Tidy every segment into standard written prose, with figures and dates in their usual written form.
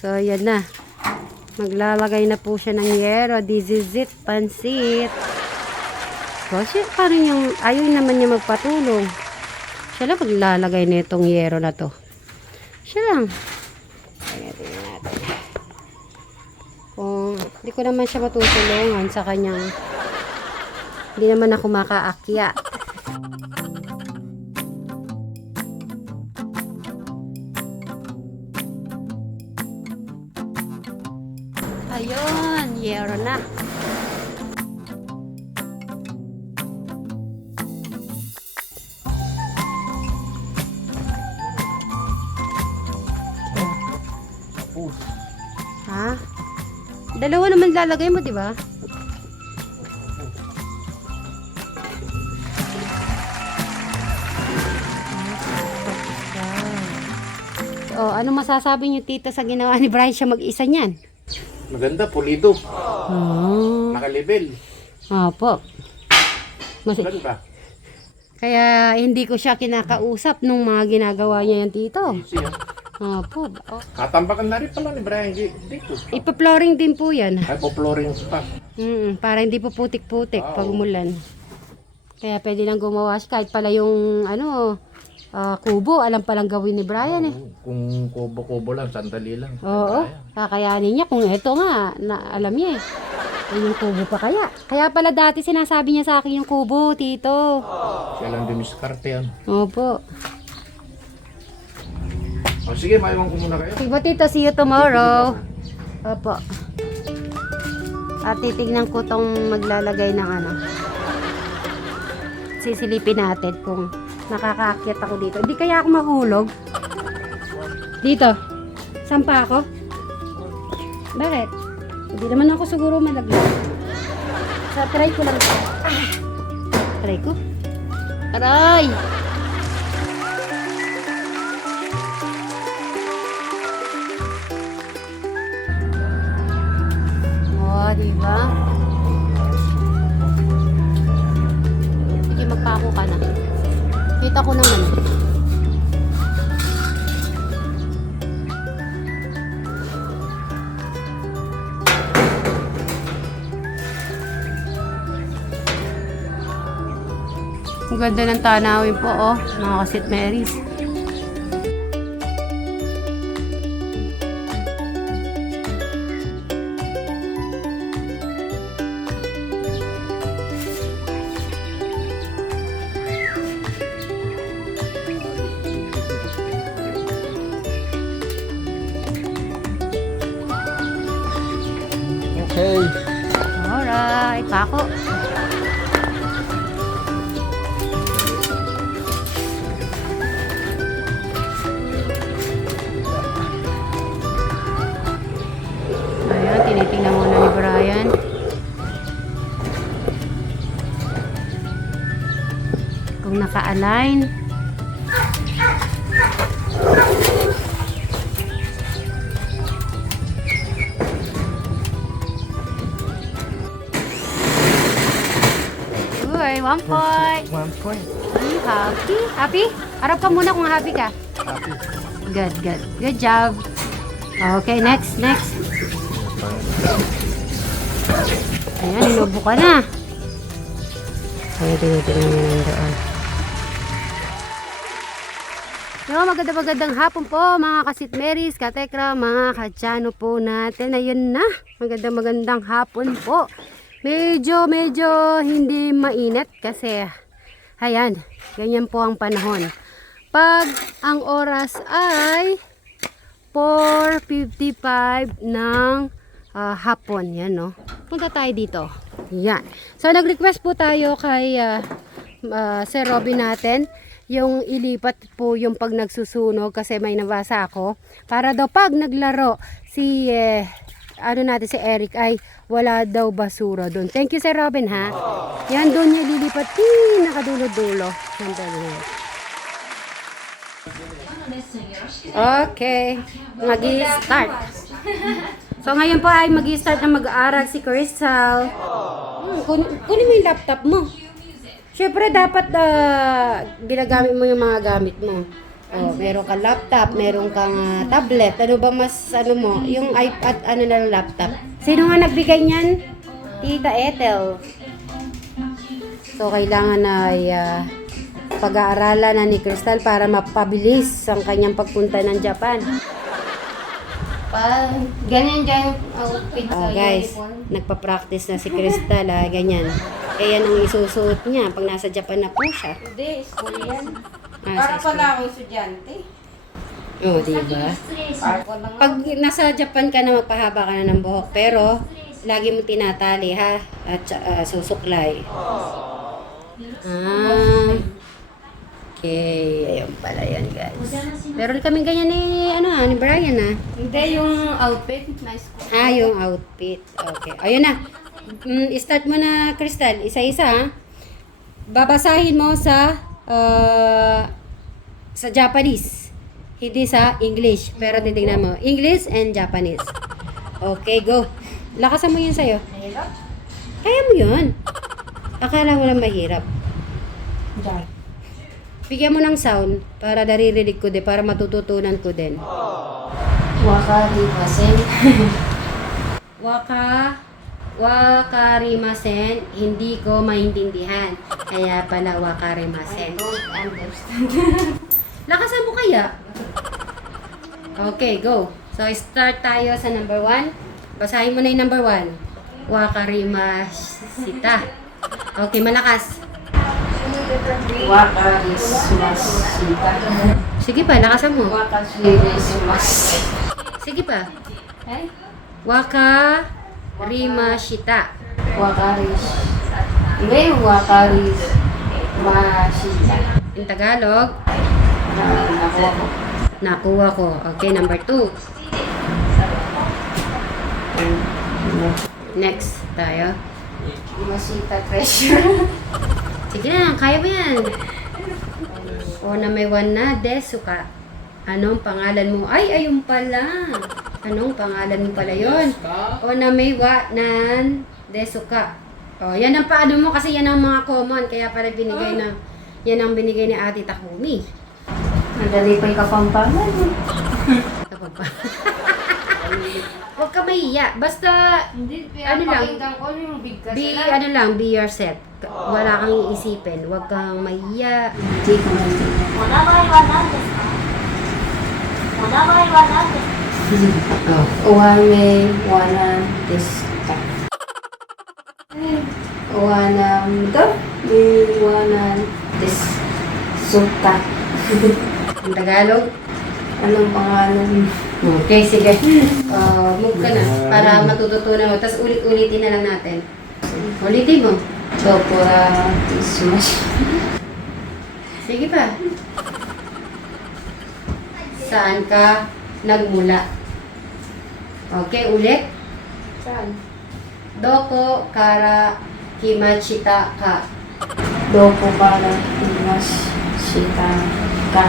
So, yan na. Maglalagay na po siya ng yero. This is it, pansit. So, siya, parang yung, ayaw naman niya magpatulong. Siya lang maglalagay na itong yero na to. Siya lang. Ayan, tingnan natin. Kung hindi ko naman siya matutulungan sa kanyang, hindi naman ako makaakyat. Ayun, yero na. Ha? Dalawa naman lalagay mo, di ba? Oh, ano masasabi niyo tito sa ginawa ni Brian siya mag-isa niyan? Maganda, pulido. Oh. Naka-level. Opo. Maganda. Kaya hindi ko siya kinakausap nung mga ginagawa niya yan tito. Easy, ha? Opo. Oh. Katambakan na rin pala ni Brian dito. Ipa-flooring din po yan. Ay, po-flooring pa. Para hindi po putik-putik Wow. pag umulan. Kaya pwede nang gumawa siya kahit pala yung kubo. Alam palang gawin ni Brian eh. Kung kubo-kubo lang, sandali lang. Oo. Kakayanin niya kung eto nga. Alam niya eh. Yung kubo pa kaya. Kaya pala dati sinasabi niya sa akin yung kubo, tito. Siya lang dumiskarte yan. Opo. O sige, maiwan ko muna kayo. Sige tito, see you tomorrow. Opo. At titignan ko tong maglalagay ng sisilipin natin kung nakakaakyat ako dito. Hindi kaya ako mahulog. Dito. Saan pa ako? Bakit? Hindi naman ako siguro malaglag. So, try ko lang ito. Try ko. Aray! Oh, diba? Sige, magpako ka na. Kita ko naman. Ang ganda ng tanawin po, oh. Mga kasit Marys. Okay. Alright, pako. Ayan, tinitingnan muna ni Brian. Kung naka-align. Uy, 1 point. 1 point. Ay, happy? Happy? Harap ka muna kung happy ka. Happy. Good, good. Good job. Okay, next. Ayan, inubo ka na. Ayan, tinitingnan niya nandoon. So, magandang hapon po mga kasit Marys, katekra, mga kadyano po natin. Ayun na, magandang hapon po. Medyo hindi mainit kasi, ayan, ganyan po ang panahon. Pag ang oras ay 4:55 ng hapon, yan no. Punta tayo dito. Yan. So nag-request po tayo kay Sir Robin natin yung ilipat po yung pag nagsusunog kasi may nabasa ako para daw pag naglaro si si Eric ay wala daw basura doon. Thank you Sir Robin ha. Yan doon niya lilipat nakadulo-dulo. Okay, mag-i-start. So ngayon po ay mag-i-start na mag-aaral si Crystal. Kunin mo yung laptop mo. Siyempre dapat ginagamit mo yung mga gamit mo. Oh, meron kang laptop, meron kang tablet. Ano ba mas ano mo? Yung iPad, ano na lang laptop. Sino nga nagbigay niyan? Tita Ethel. So, kailangan na ay pag-aaralan na ni Crystal para mapabilis ang kanyang pagpunta ng Japan. Ganyan dyan outfit Oh, guys, nagpa-practice na si Crystal, ganyan. Kaya yan ang isusuot niya pag nasa Japan na po siya. Hindi, school yan. sa Para school. pala akong estudyante. Oh, diba? Para ko lang Pag nasa Japan ka na, magpahaba ka na ng buhok. Pero, lagi mo tinatali, ha? At susuklay. Okay. Ayun pala yan, guys. Meron kaming ganyan ni, ni Brian, ha? Hindi, yung outfit na school. Yung outfit. Okay. Ayun na. Start mo na, Crystal. Isa-isa, ha? Babasahin mo sa Japanese. Hindi sa English. Pero titignan mo. English and Japanese. Okay, go. Lakasan mo yun sa'yo. Mahirap? Kaya mo yun. Akala mo lang mahirap. Diyan. Bigyan mo ng sound para naririnig ko din, para matututunan ko din. Wakarimasen. Wakarimasen, hindi ko maintindihan. Kaya pala wakarimasen. Don't understand. Lakasan mo kaya? Okay, go. So, start tayo sa number 1. Basahin mo na yung number 1. Wakarimasita. Okay, malakas. Wakarismasita. Sige pa, lakasan mo. Wakasirismas. Sige pa. Eh? Wakarimashita. Wakaris. Hindi, wakaris. Masita. In Tagalog, Nakuha ko. nakuha ko. Okay, number 2. Next tayo. Masita treasure. Sige na, kaya mo yan. O na may 1 na, Desuka. Anong pangalan mo? Ay, ayun pala. Anong pangalan mo pala yon? O na may nan, Desuka. O, yan ang paano mo kasi yan ang mga common. Kaya pala binigay na, yan ang binigay ni Ate Takumi. Madali pa yung kapampangan. Kapag pa. Huwag ka mahiya. Basta, Hindi, Ano lang? pakinggan ko yung bigkas be yourself. Wala kang iisipin. Huwag kang mahiya. Hindi ko maintindihan. お名前は何ですかお名前は何ですか Uwame wana deska. Wana to? Wana desuka. Ang Tagalog, Anong pangalan? okay, sige. Move ka na para matututunan mo. Tapos ulit-ulitin na lang natin. Ulitin mo. Topura Christmas. Sige pa. Saan ka nagmula? Okay, ulit. Saan? Doko kara kimachita ka. Doko para Christmas. Shita ka.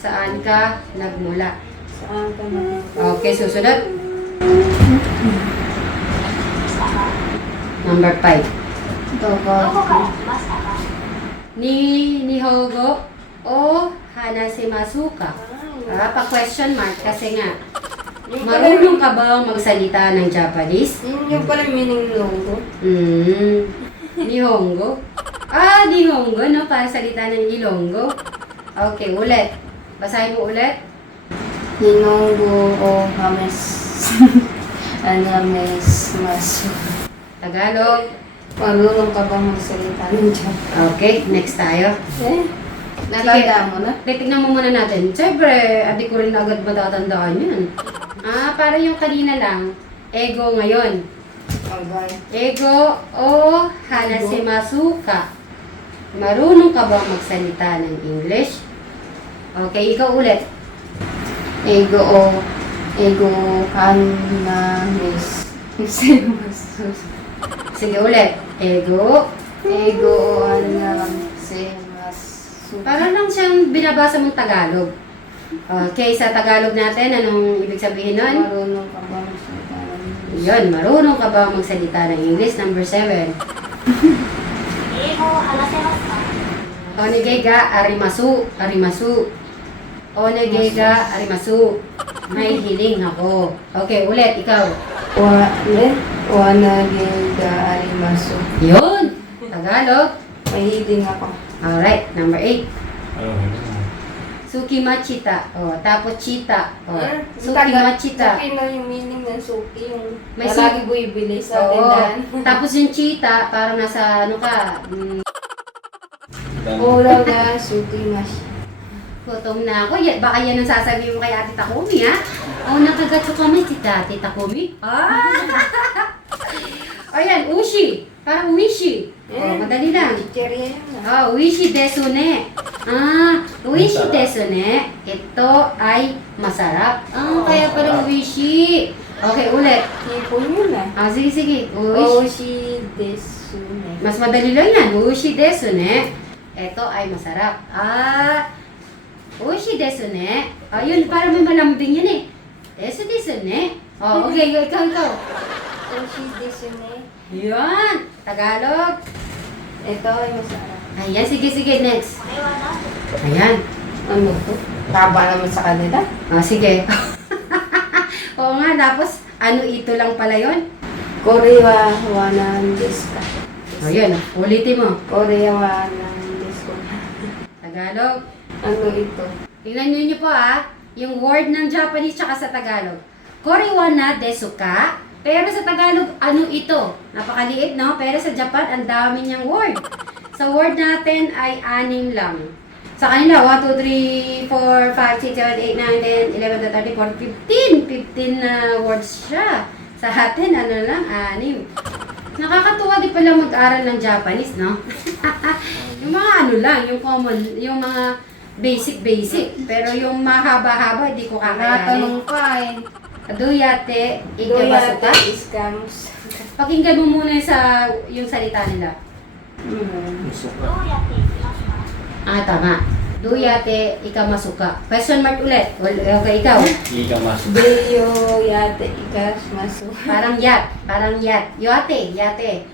Saan ka nagmula? Saan ka na? Okay, susunod. Number 5. どこから来ましたか Nihogo o hanasimasu ka? Pa-question mark kasi nga. Marunong ka ba magsalita ng Japanese? Yung pala meaning logo. Nihongo? Nihongo, no? Para salita ng Ilonggo. Okay, ulit. Basahin mo ulit. Ninonggo o hames. Anames masu. Tagalog. Marunong ka ba magsalita ng Japan? Okay, next tayo. Natanda mo na? Titignan mo muna natin. Siyempre, di ko rin agad matatandaan yun. Para yung kanina lang. Ego ngayon. Okay. Ego o hanasimasu ka? Marunong ka ba magsalita ng English? Okay, ikaw ulit. Ego kanames. Sige ulit. Ego. Anames. Para lang siyang binabasa mong Tagalog. Okay, sa Tagalog natin, anong ibig sabihin nun? Marunong ka ba magsalita ng English? Yun, marunong ka ba magsalita ng English? Number 7. 英語を話せますか Onigay ga arimasu. Arimasu. Onage ga arimasu. May hiling ako. Okay, ulit, ikaw. Wanage ga arimasu. Yun! Tagalog. Mahiling ako. Alright, number 8. Ano? Suki machita. Oh, tapos chita. Oh, suki Taga- machita. Suki na yung meaning ng suki. Yung May lagi buibili sa Oo. tindahan. Tapos yung chita, parang nasa ano ka, Ura ga suki mashi. gutom na ako. Baka yan ang sasabihin mo kay Ate Takumi, ha? Oh, nakagatso kami si Ate Takumi. Ah! Ayan, ushi. Parang wishi. Oh, madali lang. Chicheria yun na. Ah, wishi desu ne. Ah, wishi desu ne. Ito ay masarap. Ah, kaya pala wishi. Okay, ulit. Hipon yun na. Ah, sige, sige. Wishi. Oshi desu ne. Mas madali lang yan. Ushi desu ne. Ito ay masarap. Ah, ushi desu ne. Ayun, parang may malambing yan eh. Desu ne. Oh, okay, ikaw. Oshi desu ne. Yan. Tagalog. Ito ay masarap. Ayan, sige, next. Ayan. Ano to? Taba naman sa kanila. Ah, sige. Oo nga, tapos ano ito lang pala yon? Korea wanan desu ka. Ayan, ulitin mo. Korea wanan desu ka. Tagalog. Ano ito? Tingnan nyo po yung word ng Japanese tsaka sa Tagalog. Korewa na desu ka. Pero sa Tagalog, ano ito? Napakaliit, no? Pero sa Japan, ang dami niyang word. Sa word natin ay 6 lang. Sa kanila, 1, 2, 3, 4, 5, 6, 7, 8, 9, 10, 11, 12, 13, 14. 15 na words siya. Sa atin, ano lang, 6. Nakakatuwa din pala mag-aral ng Japanese, no? Yung mga ano lang, yung common, yung mga basic. Pero yung mahaba-haba, hindi ko kakayanin. Natanong pa eh. Duyate, Doyate ikabasuka. is kamus. Pakinggan mo muna yung salita nila. Ah, tama. Duyate, ikamasuka. Question mark ulit. Okay, ikaw. Deyo yate ikas masu. Parang yat. Yate.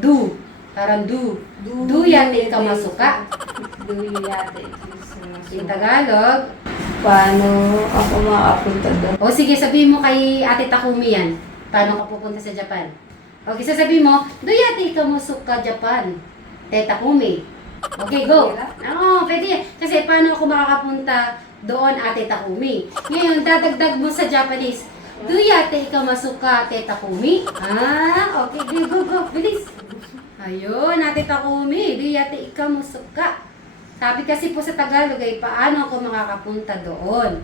Du. Parang du. Duyate, ikamasuka. Duyate ikas masu. Yung Tagalog. Paano ako makapunta doon? O sige, sabihin mo kay Ate Takumi yan. Paano ka pupunta sa Japan? Okay, sasabihin mo, Duyate ikamusuka Japan. Te Takumi. Okay, go. Oo, pwede yan. Kasi paano ako makakapunta doon, Ate Takumi? Ngayon, dadagdag mo sa Japanese. Duyate ikamasuka Te Takumi. Ah, okay, go. Bilis. Ayun, Ate Takumi. Duyate ikamusuka. Sabi kasi po sa Tagalog ay paano ako makakapunta doon?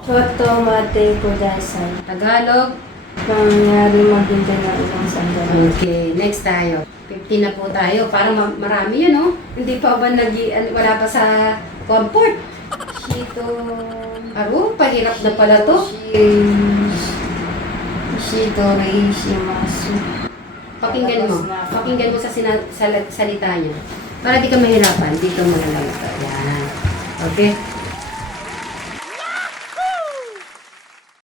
Choto mate kudasai. Tagalog. Pangyari maghintay ng ilang sandali. Okay, next tayo. 15 na po tayo. Parang marami yun, no? Hindi pa ba wala pa sa comfort? Shito. Aro, pahirap na pala to. Shito reishimasu. Pakinggan mo sa salita niya. Para di ka mahirapan, dito mo na lang ito. Yan. Okay?